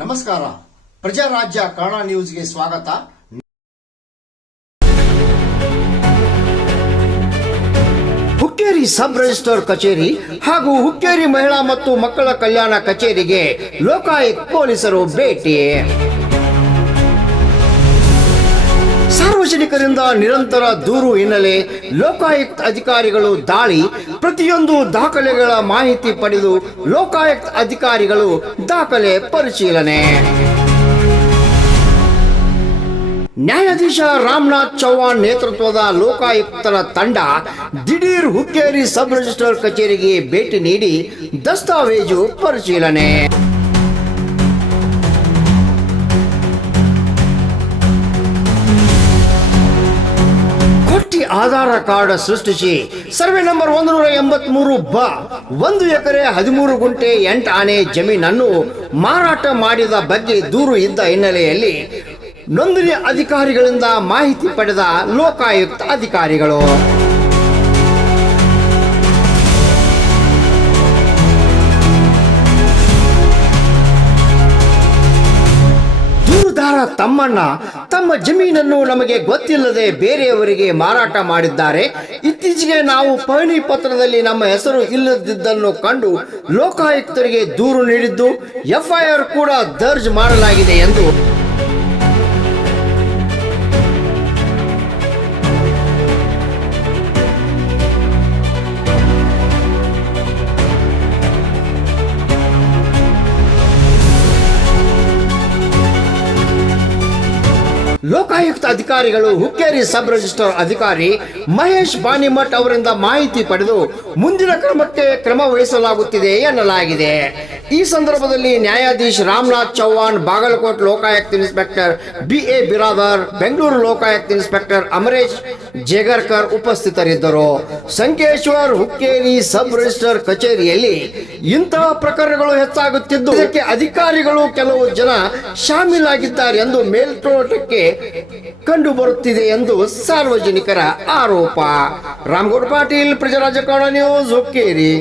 ನಮಸ್ಕಾರ. ಪ್ರಜಾರಾಜ್ಯ ಕನ್ನಡ ನ್ಯೂಸ್ಗೆ ಸ್ವಾಗತ. ಹುಕ್ಕೇರಿ ಸಬ್ ರಿಜಿಸ್ಟರ್ ಕಚೇರಿ ಹಾಗೂ ಹುಕ್ಕೇರಿ ಮಹಿಳಾ ಮತ್ತು ಮಕ್ಕಳ ಕಲ್ಯಾಣ ಕಚೇರಿಗೆ ಲೋಕಾಯುಕ್ತ ಪೊಲೀಸರು ಭೇಟಿ. ಸಾರ್ವಜನಿಕರಿಂದ ನಿರಂತರ ದೂರು ಹಿನ್ನೆಲೆ ಲೋಕಾಯುಕ್ತ ಅಧಿಕಾರಿಗಳು ದಾಳಿ. ಪ್ರತಿಯೊಂದು ದಾಖಲೆಗಳ ಮಾಹಿತಿ ಪಡೆದು ಲೋಕಾಯುಕ್ತ ಅಧಿಕಾರಿಗಳು ದಾಖಲೆ ಪರಿಶೀಲನೆ. ನ್ಯಾಯಾಧೀಶ ರಾಮನಾಥ್ ಚೌಹಾಣ್ ನೇತೃತ್ವದ ಲೋಕಾಯುಕ್ತರ ತಂಡ ದಿಢೀರ್ ಹುಕ್ಕೇರಿ ಸಬ್ ರಿಜಿಸ್ಟ್ರಾರ್ ಕಚೇರಿಗೆ ಭೇಟಿ ನೀಡಿ ದಸ್ತಾವೇಜು ಪರಿಶೀಲನೆ. ಆಧಾರ ಕಾರ್ಡ್ ಸೃಷ್ಟಿಸಿ ಸರ್ವೆ ನಂಬರ್ ಒಂದು ನೂರ ಎಂಬತ್ಮೂರು ಬ, ಒಂದು ಎಕರೆ ಹದಿಮೂರು ಗುಂಟೆ ಎಂಟು ಆನೆ ಜಮೀನನ್ನು ಮಾರಾಟ ಮಾಡಿದ ಬಗ್ಗೆ ದೂರು ಇದ್ದ ಹಿನ್ನೆಲೆಯಲ್ಲಿ ನೋಂದಣಿ ಅಧಿಕಾರಿಗಳಿಂದ ಮಾಹಿತಿ ಪಡೆದ ಲೋಕಾಯುಕ್ತ ಅಧಿಕಾರಿಗಳು. ತಮ್ಮಣ್ಣ, ತಮ್ಮ ಜಮೀನನ್ನು ನಮಗೆ ಗೊತ್ತಿಲ್ಲದೆ ಬೇರೆಯವರಿಗೆ ಮಾರಾಟ ಮಾಡಿದ್ದಾರೆ. ಇತ್ತೀಚೆಗೆ ನಾವು ಪಹಣಿ ಪತ್ರದಲ್ಲಿ ನಮ್ಮ ಹೆಸರು ಇಲ್ಲದಿದ್ದನ್ನು ಕಂಡು ಲೋಕಾಯುಕ್ತರಿಗೆ ದೂರು ನೀಡಿದ್ದು ಎಫ್ಐಆರ್ ಕೂಡ ದರ್ಜ್ ಮಾಡಲಾಗಿದೆ ಎಂದು ಲೋಕಾಯುಕ್ತ ಅಧಿಕಾರಿಗಳು ಹುಕ್ಕೇರಿ ಸಬ್ ರಿಜಿಸ್ಟರ್ ಅಧಿಕಾರಿ ಮಹೇಶ್ ಬಾನಿಮಠ್ ಅವರಿಂದ ಮಾಹಿತಿ ಪಡೆದು ಮುಂದಿನ ಕ್ರಮಕ್ಕೆ ಕ್ರಮ ವಹಿಸಲಾಗುತ್ತಿದೆ ಎನ್ನಲಾಗಿದೆ. ಈ ಸಂದರ್ಭದಲ್ಲಿ ನ್ಯಾಯಾಧೀಶ್ Ramanath Chauhan, Bagalkot Lokayukta inspector B A Biradar, Bengaluru Lokayukta inspector Amaresh Jegarkar ಉಪಸ್ಥಿತರಿದ್ದರು. ಸಂಕೇಶ್ವರ್ ಹುಕ್ಕೇರಿ ಸಬ್ ರಿಜಿಸ್ಟರ್ ಕಚೇರಿಯಲ್ಲಿ ಇಂತಹ ಪ್ರಕರಣಗಳು ಹೆಚ್ಚಾಗುತ್ತಿದ್ದು, ಇದಕ್ಕೆ ಅಧಿಕಾರಿಗಳು ಕೆಲವು ಜನ ಶಾಮೀಲಾಗಿದ್ದಾರೆ ಎಂದು ಮೇಲ್ನೋಟಕ್ಕೆ ಕಂಡು ಬರುತ್ತಿದೆ ಎಂದು ಸಾರ್ವಜನಿಕರ ಆರೋಪ. ರಾಮಗೌಡ ಪಾಟೀಲ್ ಪ್ರಜಾರಾಜ್ಯ ಕನ್ನಡ ನ್ಯೂಸ್ ಹುಕ್ಕೇರಿ.